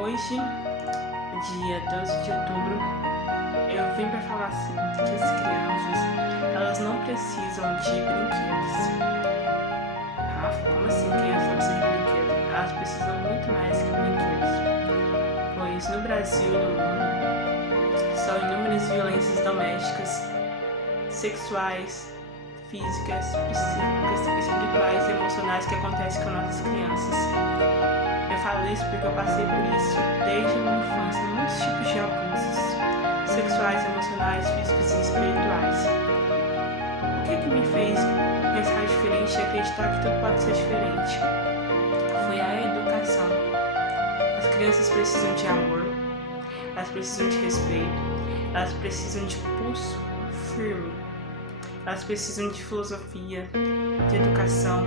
Hoje, dia 12 de outubro, eu vim para falar assim, que as crianças, elas não precisam de brinquedos. Rafa, como assim crianças não precisam de brinquedos? Elas precisam muito mais que brinquedos. Pois no Brasil e no mundo, são inúmeras violências domésticas, sexuais, físicas, psíquicas, espirituais e emocionais que acontecem com nossas crianças. Eu falo isso porque eu passei por isso desde a minha infância, muitos tipos de abusos sexuais, emocionais, físicos e espirituais. O que me fez pensar diferente e acreditar que tudo pode ser diferente? Foi a educação. As crianças precisam de amor, elas precisam de respeito, elas precisam de pulso firme, elas precisam de filosofia, de educação,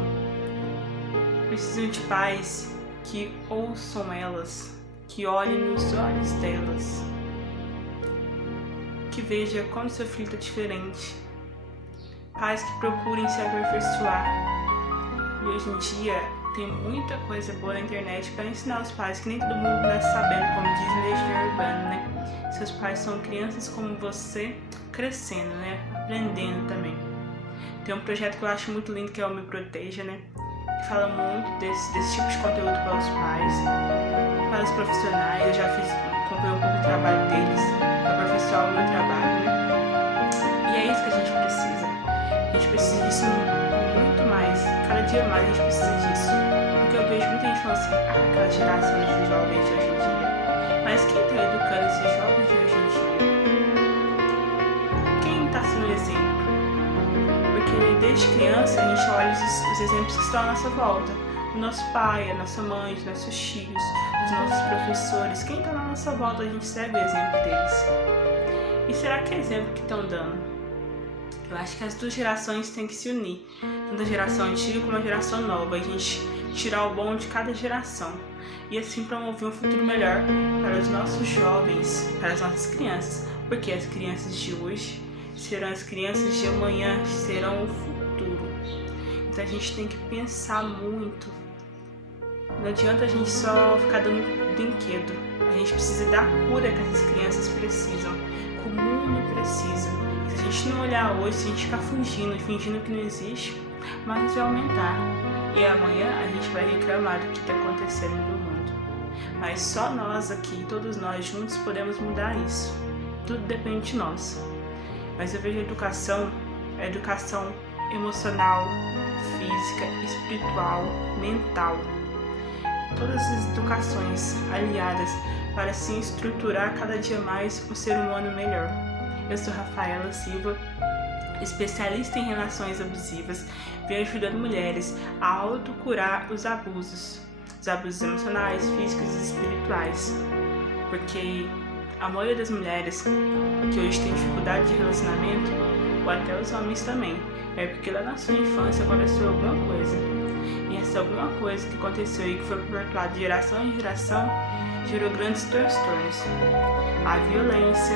precisam de pais que ouçam elas, que olhem nos olhos delas, que veja como seu filho está diferente, pais que procurem se aperfeiçoar. E hoje em dia tem muita coisa boa na internet para ensinar os pais, que nem todo mundo está sabendo, como diz Legião Urbana, né? Seus pais são crianças como você, crescendo, né? Aprendendo também. Tem um projeto que eu acho muito lindo, que é o Me Proteja, né? Que fala muito desse tipo de conteúdo para os pais, para os profissionais. Eu já acompanhei um pouco do trabalho deles, para aperfeiçoar o meu trabalho, né? E é isso que a gente precisa. A gente precisa disso muito mais. Cada dia mais a gente precisa disso. Porque eu vejo muita gente falando assim, aquela geração desses jovens de hoje em dia. Mas quem está educando esses jovens de hoje em dia? Quem está sendo exemplo? Porque desde criança a gente olha os exemplos que estão à nossa volta. O nosso pai, a nossa mãe, os nossos tios, os nossos professores. Quem está na nossa volta, a gente segue o exemplo deles. E será que é exemplo que estão dando? Eu acho que as duas gerações têm que se unir. Tanto a geração antiga como a geração nova. A gente tirar o bom de cada geração. E assim promover um futuro melhor para os nossos jovens, para as nossas crianças. Porque as crianças de hoje serão as crianças de amanhã, serão o futuro. Então a gente tem que pensar muito. Não adianta a gente só ficar dando brinquedo. A gente precisa dar cura que essas crianças precisam, que o mundo precisa. E se a gente não olhar hoje, se a gente ficar fingindo que não existe, mas vai aumentar. E amanhã a gente vai reclamar do que está acontecendo no mundo. Mas só nós aqui, todos nós juntos, podemos mudar isso. Tudo depende de nós. Mas eu vejo a educação emocional, física, espiritual, mental. Todas as educações aliadas para se estruturar cada dia mais um ser humano melhor. Eu sou Rafaela Silva, especialista em relações abusivas, venho ajudando mulheres a autocurar os abusos emocionais, físicos e espirituais. Porque a maioria das mulheres que hoje tem dificuldade de relacionamento, ou até os homens também, é porque lá na sua infância aconteceu alguma coisa. E essa alguma coisa que aconteceu e que foi perpetuada de geração em geração gerou grandes transtornos. A violência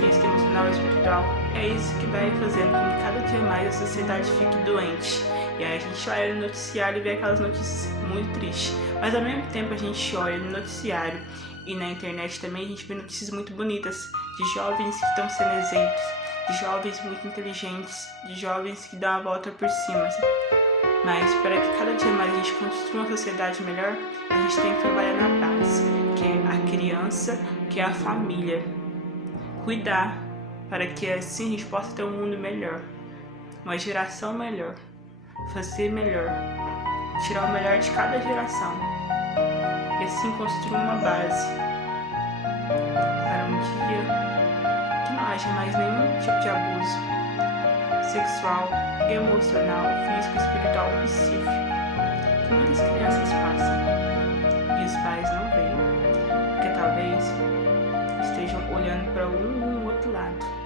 física, emocional e espiritual é isso que vai fazendo com que cada dia mais a sociedade fique doente. E aí a gente olha no noticiário e vê aquelas notícias muito tristes. Mas ao mesmo tempo a gente olha no noticiário e na internet também a gente vê notícias muito bonitas de jovens que estão sendo exemplos, de jovens muito inteligentes, de jovens que dão a volta por cima. Mas para que cada dia mais a gente construa uma sociedade melhor, a gente tem que trabalhar na base, que é a criança, que é a família. Cuidar para que assim a gente possa ter um mundo melhor, uma geração melhor, fazer melhor, tirar o melhor de cada geração e assim construir uma base para um dia que não haja mais nenhum tipo de abuso sexual, emocional, físico, espiritual, psíquico que muitas crianças passam e os pais não veem, porque talvez estejam olhando para um ou outro lado.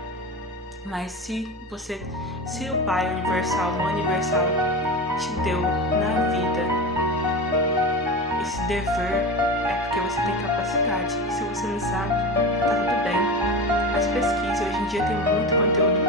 Mas se o Pai Universal, o Universal, te deu na vida esse dever, é porque você tem capacidade. Se você não sabe, tá tudo bem. Mas pesquise, hoje em dia tem muito conteúdo